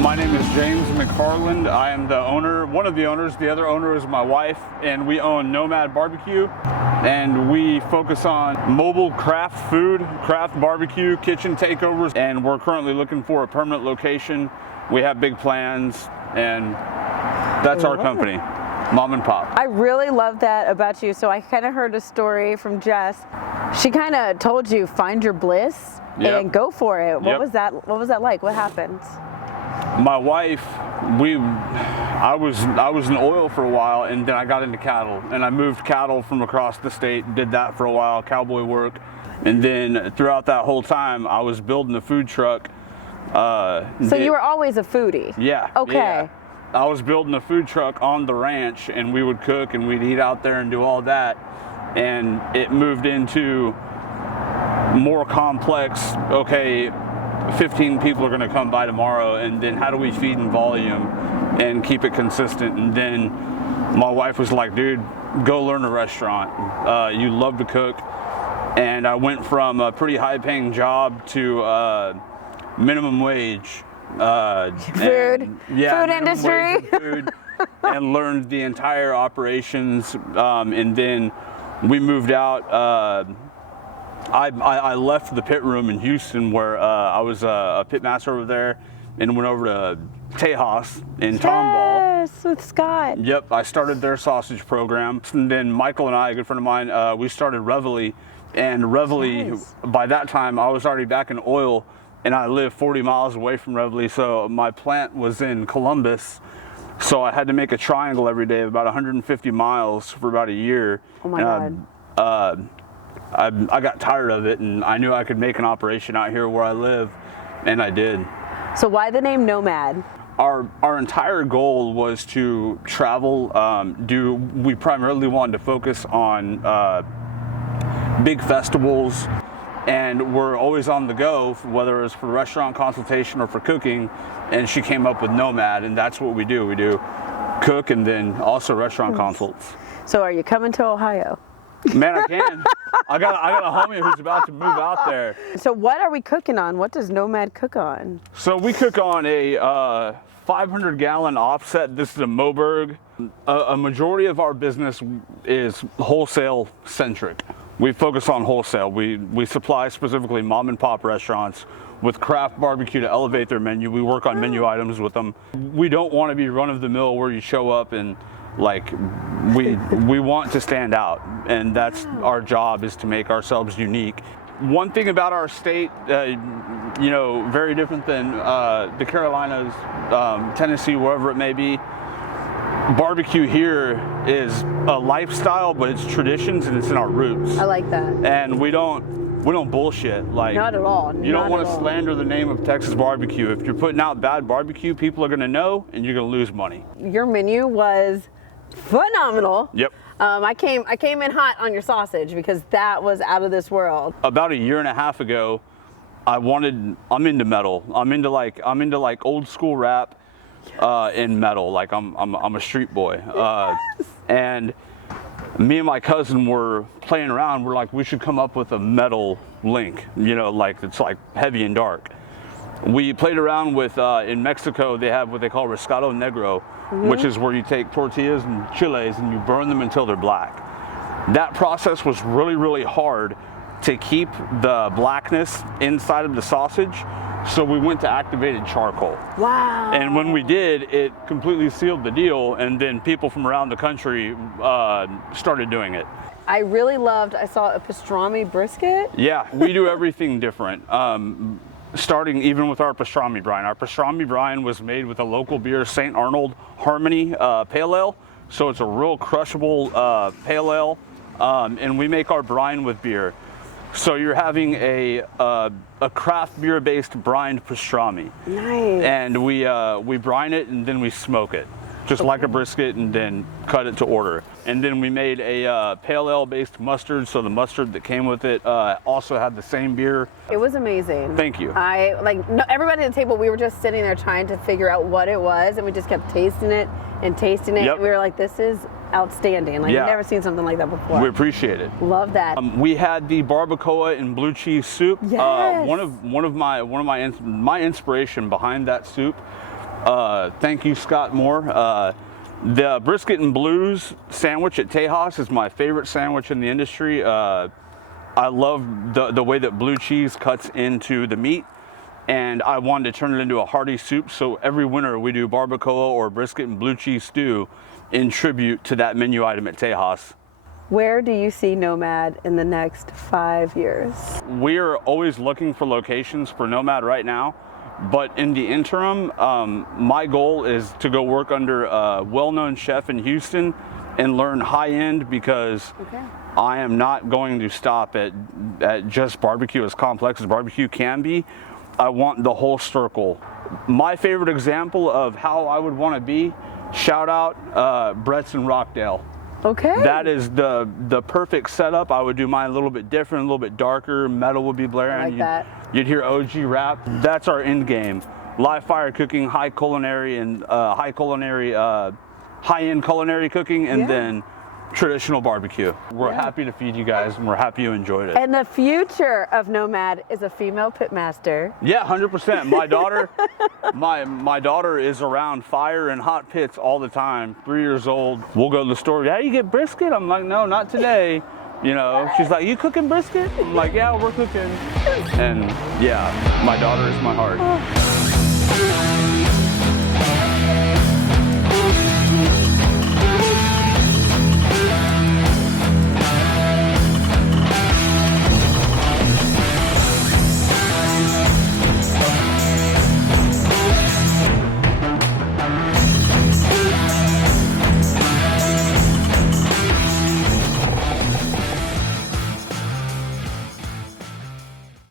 My name is James McFarland. I am the owner, one of the owners. The other owner is my wife, and we own Nomad Barbecue. And we focus on mobile craft food, craft barbecue, kitchen takeovers, and we're currently looking for a permanent location. We have big plans, and that's our company, Mom and Pop. I really love that about you. So I kind of heard a story from Jess. She kind of told you, find your bliss and go for it. What was that? What was that like? What happened? My wife, I was in oil for a while, and then I got into cattle, and I moved cattle from across the state, did that for a while, cowboy work, and then throughout that whole time, I was building a food truck. So you were always a foodie? Yeah. Okay. Yeah. I was building a food truck on the ranch, and we would cook, and we'd eat out there and do all that, and it moved into more complex, okay, 15 people are going to come by tomorrow, and then how do we feed in volume and keep it consistent? And then my wife was like, dude, go learn a restaurant. You love to cook. And I went from a pretty high paying job to minimum wage. Food industry. Food, and learned the entire operations. And then we moved out. I left the pit room in Houston, where I was a pit master over there, and went over to Tejas in Tomball. Yes, with Scott. Yep, I started their sausage program. And then Michael and I, a good friend of mine, we started Reveille. And Reveille, by that time, I was already back in oil, and I lived 40 miles away from Reveille, so my plant was in Columbus. So I had to make a triangle every day of about 150 miles for about a year. Oh my God. I got tired of it, and I knew I could make an operation out here where I live, and I did. So why the name Nomad? Our entire goal was to travel. We primarily wanted to focus on big festivals, and we're always on the go, whether it's for restaurant consultation or for cooking. And she came up with Nomad, and that's what we do. We do cook and then also restaurant consults. So are you coming to Ohio? Man, I can. I got a homie who's about to move out there. So what are we cooking on? What does Nomad cook on? So we cook on a 500-gallon offset. This is a Moberg. A majority of our business is wholesale centric. We focus on wholesale. We supply specifically mom and pop restaurants with craft barbecue to elevate their menu. We work on menu items with them. We don't want to be run of the mill where you show up and like we want to stand out, and that's our job, is to make ourselves unique. One thing about our state, very different than the Carolinas, Tennessee, wherever it may be. Barbecue here is a lifestyle, but it's traditions and it's in our roots. I like that. And we don't bullshit. Like, not at all. You don't want to slander the name of Texas barbecue. If you're putting out bad barbecue, people are going to know, and you're going to lose money. Your menu was phenomenal. Yep. I came in hot on your sausage because that was out of this world. About a year and a half ago, I'm into metal. I'm into like old school rap in metal. Like I'm a street boy. Yes. And me and my cousin were playing around. We're like, we should come up with a metal link, like it's like heavy and dark. We played around with, in Mexico, they have what they call Riscado Negro, which is where you take tortillas and chiles and you burn them until they're black. That process was really, really hard to keep the blackness inside of the sausage. So we went to activated charcoal. Wow. And when we did, it completely sealed the deal, and then people from around the country started doing it. I really loved, I saw a pastrami brisket. Yeah, we do everything different. Starting even with our pastrami brine. Our pastrami brine was made with a local beer, St. Arnold Harmony Pale Ale. So it's a real crushable pale ale, and we make our brine with beer. So you're having a craft beer-based brined pastrami. Nice. And we brine it and then we smoke it, just like a brisket, and then cut it to order. And then we made a pale ale-based mustard, so the mustard that came with it also had the same beer. It was amazing. Thank you. Everybody at the table, we were just sitting there trying to figure out what it was, and we just kept tasting it and tasting it. Yep. And we were like, this is outstanding. Like, Yeah. I've never seen something like that before. We appreciate it. Love that. We had the barbacoa and blue cheese soup. Yes. One of my inspiration behind that soup Thank you, Scott Moore. The brisket and blues sandwich at Tejas is my favorite sandwich in the industry. I love the way that blue cheese cuts into the meat, and I wanted to turn it into a hearty soup. So every winter we do barbacoa or brisket and blue cheese stew in tribute to that menu item at Tejas. Where do you see Nomad in the next 5 years? We are always looking for locations for Nomad right now, but in the interim, my goal is to go work under a well-known chef in Houston and learn high-end, because I am not going to stop at just barbecue, as complex as barbecue can be. I want the whole circle. My favorite example of how I would want to be, shout out Brett's in Rockdale. Okay. That is the perfect setup. I would do mine a little bit different, a little bit darker. Metal would be blaring. I like that. You'd hear OG rap. That's our end game. Live fire cooking, high culinary, and high-end culinary cooking, and then traditional barbecue. We're happy to feed you guys, and we're happy you enjoyed it. And the future of Nomad is a female pitmaster. Yeah, 100%. My daughter, my daughter is around fire and hot pits all the time. 3 years old. We'll go to the store. How do you get brisket? I'm like, no, not today. You know, she's like, you cooking brisket? I'm like, yeah, we're cooking. And yeah, my daughter is my heart.